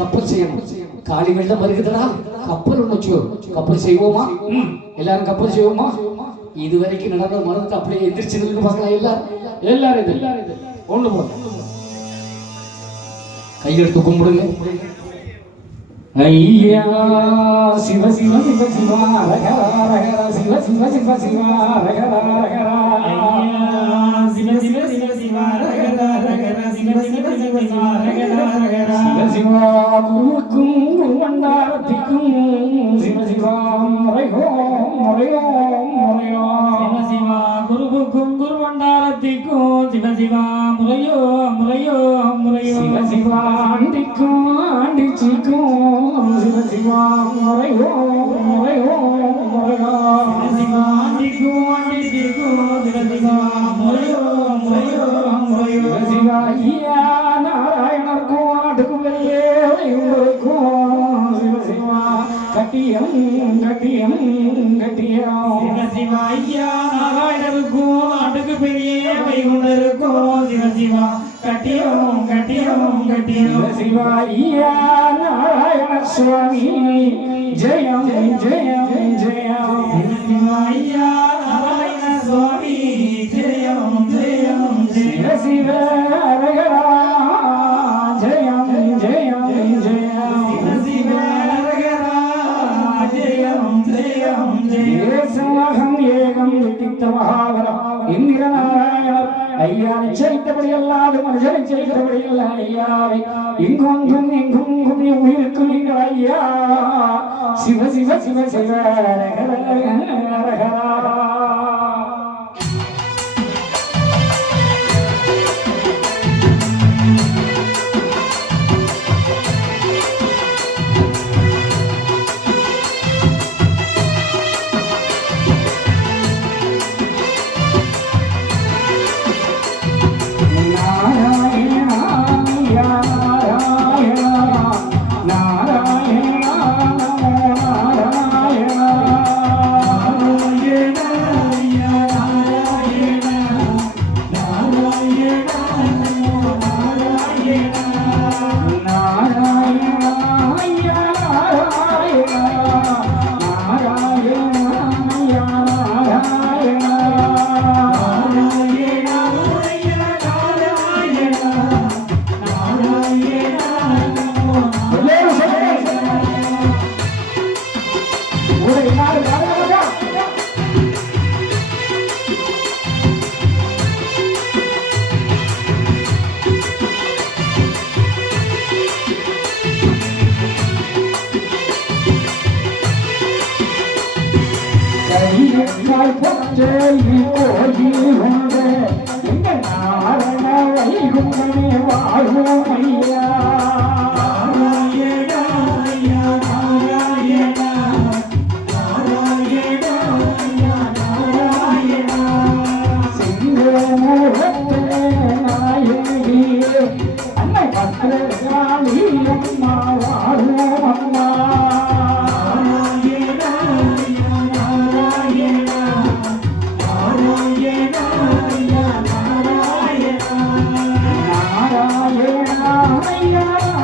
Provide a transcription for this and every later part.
கப்பல் செய்யணும். காளி வெள்ளம் வருகிறதா, கப்பல் ஒண்ணு வச்சுக்கோ. கப்பல் செய்வோமா? எல்லாரும் கப்பல் செய்வோமா? இதுவரைக்கும் நடந்த மரத்தை அப்படியே எதிர்த்து நின்று பார்க்கலாம். எல்லாரும் ஒண்ணு போல கையெடுத்து கும்பிடுங்க. ஐயா சிவ சிவ சிவ சிவா ரகரா ரகரா சிவ சிவ சிவ சிவா ரகரா ரகரா சிவ சிவ சிவ சிவா ரகரா ரகரா சிவ சிவ சிவ சிவா ரகரா ரகரா சிவ சிவா குருக்கும் குருவண்டாரத்திக்கும் சிவ சிவா முறையோ முறையோ முறையோ சிவ சிவா குருவுக்கும் குருவண்டாரத்திக்கும் சிவ சிவா முறையோ முறையோ முறையோ சிவ சிவா ஆண்டிக்கும் ஆண்டிச்சிக்கும் சிவ சிவா முறையோ முறையோ முறையோ சிவ சிவா ஆண்டிக்கும் ஆண்டிச்சிக்கும் சிவ சிவா முறையோ முறையோ முறையோ சிவா ஐயா நாராயணர்க்கும் ஆட்டுக்கும் வெளியே இருக்கும் சிவ சிவா கட்டியம் கட்டியம் கட்டியம் சிவ சிவா ஐயா நாராயணருக்கும் ஆட்டுக்கு பெரிய வைகுண்டருக்கும் சிவ சிவா கட்டியம் கட்டியம் கட்டியம் சிவ ஐயா நாராயண சுவாமி ஜெயம் ஜெயம் ஜெயம் சிவ ஐயா நாராயண சுவாமி ஜெயம் ஜெயம் ஜெய சிவ ரகரா ஜெயம் ஜெயம் ஜெயம் சிவ ரகரா ஜெயம் ஜெயம் ஜெயம் ஏகம் திட்ட மகாவரம் இந்திர நாராயணர் ஐயா நிச்சயித்தபடி அல்லாது மனுஷனை செய்கிறபடி அல்ல ஐயாவை இங்கொன்றும் இங்கும் உயிருக்கும் நீங்கள் ஐயா சிவ சிவ சிவ சிவ ரகரா. Yeah.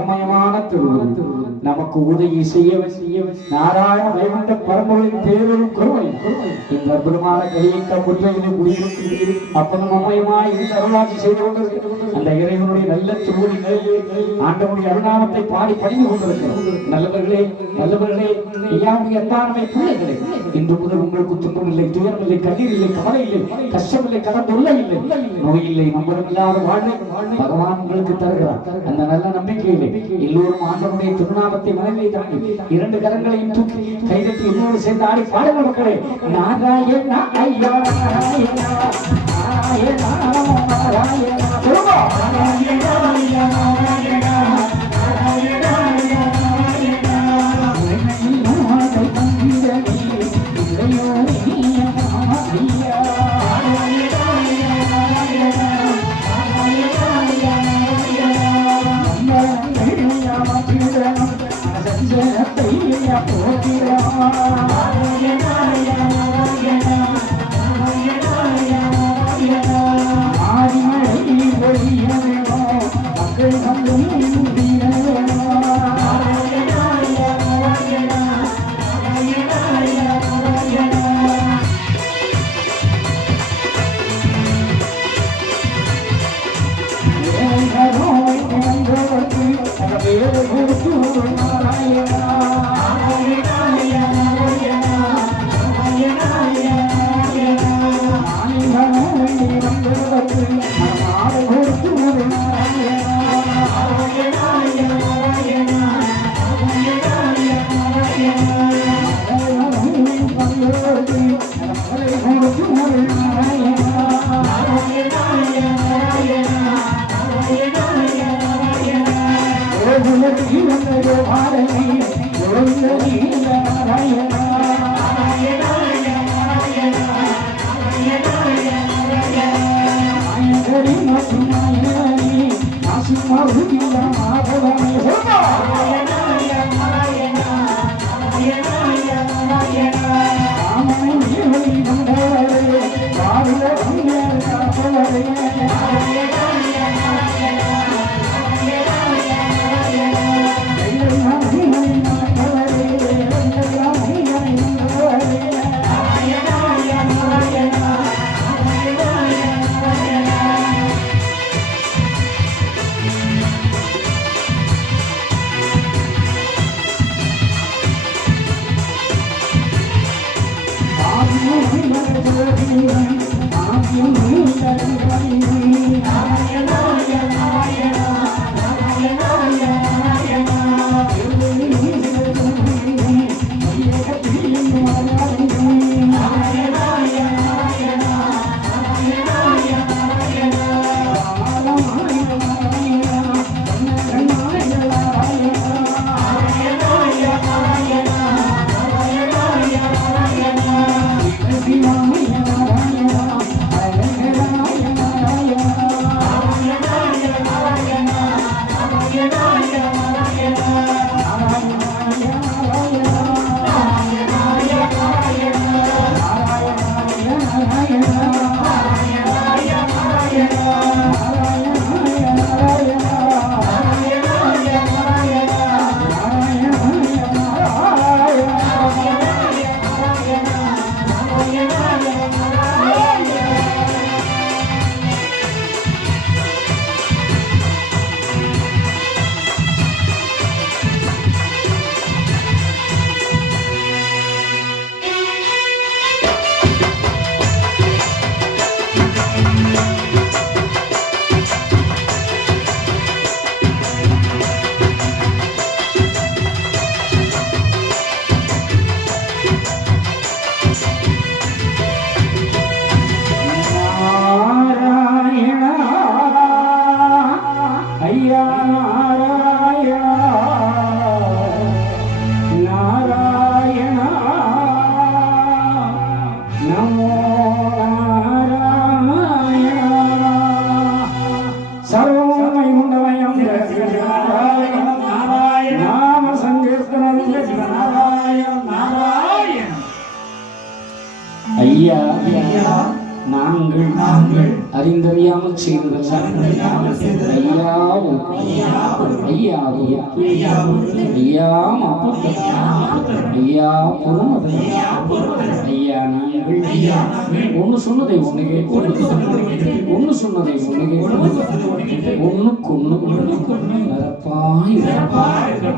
மேகமயமான திருவுருள் நமக்கு உதவி செய்ய நாராயண வைகுண்ட பரம்பொருளின் பேரும் குருவை இந்த அற்புதமான கலியக்க முற்றையிலே குடியிருக்கிறது அப்பனும் அம்மையுமாய் இந்த அருளாட்சி செய்து கொண்டிருக்கிறது அந்த இறைவனுடைய நல்ல திருவுருள் ஆண்டவனுடைய அருணாமத்தை பாடி பணிந்து கொண்டிருக்கிறது நல்லவர்களே நல்லவர்களே ஐயாவுடைய அத்தானமை பிள்ளைகளே இன்று முதல் உங்களுக்கு துன்பம் இல்லை துயரம் இல்லை கண்ணீர் இல்லை கவலை இல்லை கஷ்டம் இல்லை கடன் தொல்லை இல்லை நோய் இல்லை நம்பரும் இல்லாத வாழ்வை பகவான் உங்களுக்கு தருகிறார் அந்த நல்ல நம்பிக்கையிலே எல்லோரும் ஆண்டவனுடைய திருநாமத்தை மனதிலே தாங்கி இரண்டு கரங்களையும் தூக்கி கைதட்டி என்னோடு சேர்ந்து ஆடி பாடுங்க மக்களே நாராயண ஐயா நாராயண நாராயண நாராயண I'm செய்ததெல்லாம் ஐயாவும் ஐயா மாப்பத்தன் ஐயா பொறுமதன் ஐயா நாங்கள் ஒன்னு சொன்னதை ஒண்ணு ஒன்னு சொன்னதை ஒண்ணுக்கு ஒண்ணு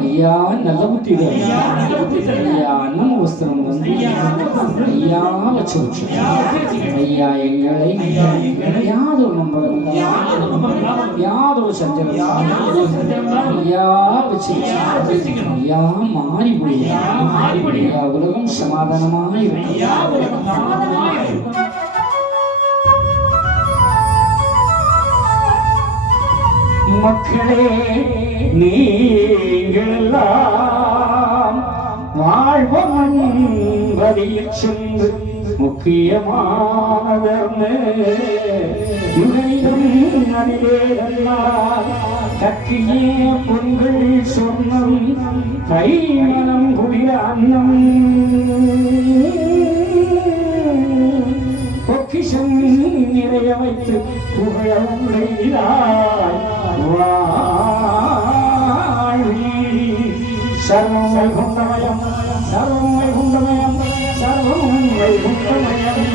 ஐயா நல்ல புத்தி ஐயா அண்ணன் வஸ்திரம் வந்து ஐயா வச்சு ஐயா எங்களை யாதொரு நம்பரம் யாதொரு சஞ்சலம் ஐயா வச்சு ஐயா மாறி ஐயா உலகம் சமாதானமாக மக்களே நீங்களெல்லாம் வாழ்வதில் சென்று முக்கியமானதர்னு யுகனிடம் அதிலேதெல்லாம் கக்கியே பொங்கல் சொன்னம் கைமனம் குடிய அன்னம் பொக்கிஷம் நிறைய வைத்து புகழாய் சர்வம் வைகுண்டமயம் சர்வம் வைகுண்டமயம் சர்வம் வைகுண்டமயம்